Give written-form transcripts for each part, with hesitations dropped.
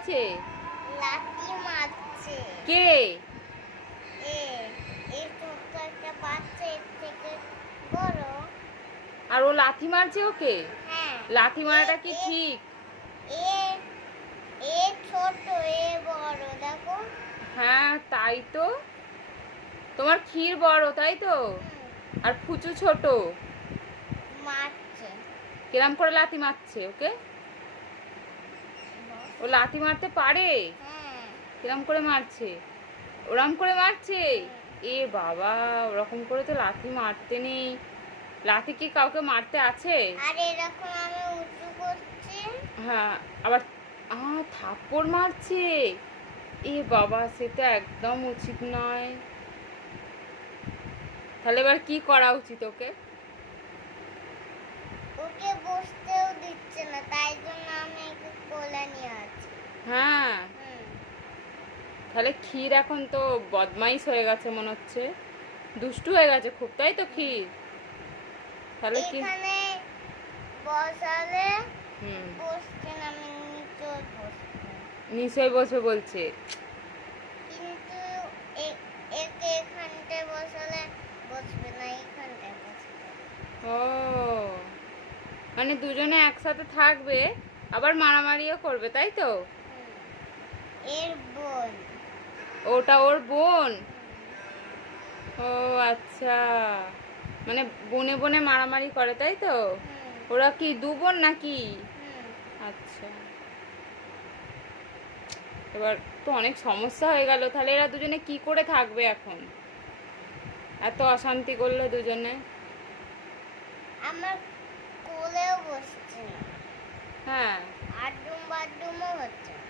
হয়েছে? লাঠি মারছে। কে? এ এই ছোট্ট একটা বাচ্চা এর থেকে বড়। আর ও লাথি মারছে ওকে? হ্যাঁ। লাথি মারাটা কি ঠিক? এ এ ছোট এ বড় দেখো। হ্যাঁ তাই তো। তোমার ক্ষীর বড় তাই তো, আর ফুচু ছোট। মারছে। কিরম করে লাথি মারছে ওকে? ও লাথি মারতে পারে? হ্যাঁ। কিরম করে মারছে? ওরম করে মারছে? এ বাবা, ওরকম করে তো লাথি মারতে নেই। লাথি কি কাউকে মারতে আছে? আর এরকম আমি উঁচু করছি। হ্যাঁ, আবার থাপ্পড় মারছে। এ বাবা, সেটা একদম উচিত নয়। তাহলে এবার কি করা উচিত ওকে? ওকে বসতেও দিচ্ছে না, তাই জন্য আমি ওকে কোলে নিয়ে আছি। হ্যাঁ, তাহলে ক্ষীর এখন তো বদমাইশ হয়ে গেছে মনে হচ্ছে, দুষ্টু হয়ে গেছে খুব, তাই তো ক্ষীর? তাহলে কি এখানে বসালে হুম, বসছে না, আমি নিচে বসবো। নিশ্চয় বসবে বলছে। কিন্তু একে এখানটায় বসালে বসবে না, এইখানটায় বসবে। ও, মানে দুজনে একসাথে থাকবে, আবার মারামারিও করবে তাই তো? এর বোন। ওটা ওর বোন? ও আচ্ছা, মানে বনে বনে মারামারি করে তাই তো? ওরা কি দু বোন নাকি? আচ্ছা, এবার তো অনেক সমস্যা হয়ে গেল। তাহলে এরা দুজনে কি করে থাকবে এখন? এত অশান্তি করলো দুজনে। আমার কোলেও বসছে না, হ্যাঁ, আড্ডুম বাড্ডুমও হচ্ছে না।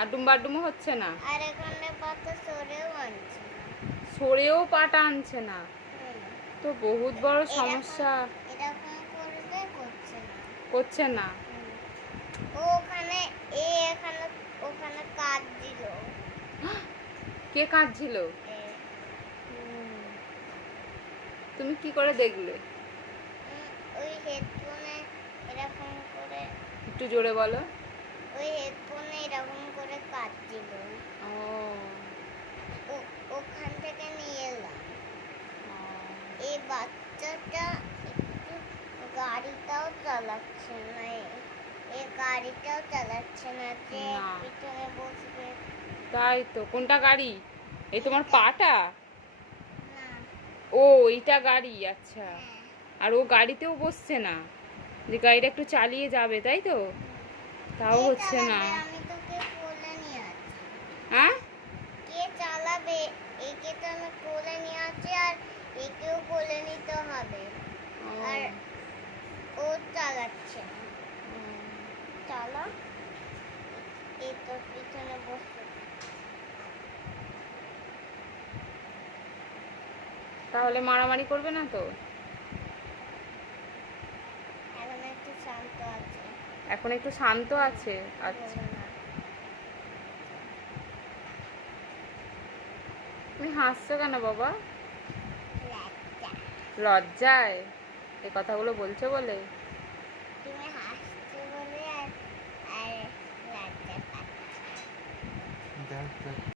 আড্ডুম বাড্ডুমও হচ্ছে না, আর এখানে পাতা সরেও আনছে না। সরেও পাটা আনছে না, তো বহুত বড় সমস্যা। এরকম করলে করছে না। করছে না? ও ওখানে এখানে ওখানে কাজ দিল। কে কাঁদছিল? তুমি কি করে দেখলে? ওই হেডফোনে এরকম করে। একটু জোরে বলো। ওই হেডফোনে এরকম করে কাজ দিল। ও, ওখান থেকে নিয়ে এলাম। এই বাচ্চাটা একটু গাড়িটাও চালাচ্ছে না, এই গাড়িটাও চালাচ্ছে না, যে না। পিছনে বসবে। তাই তো। কোনটা গাড়ি? এই তোমার পাটা? না। ও, এইটা গাড়ি, আচ্ছা। হ্যাঁ। আর ও গাড়িতেও বসছে না, যে গাড়িটা একটু চালিয়ে যাবে তাই তো? তাও কে হচ্ছে না। চালাবে? আমি তোকে কোলে নিয়ে আছি। হ্যাঁ, কে চালাবে? একে তো আমি কোলে নিয়ে আছি, আর একেও কোলে নিতে হবে। আর ও চালাচ্ছে না। চালা। এই তো পিছনে বসে। তাহলে মারামারি করবে না তো? এখন একটু শান্ত আছে। এখন একটু শান্ত আছে, আচ্ছা। বলো না। তুমি হাসছো কেন বাবা? লজ্জা। লজ্জায় এই কথাগুলো বলছো বলে?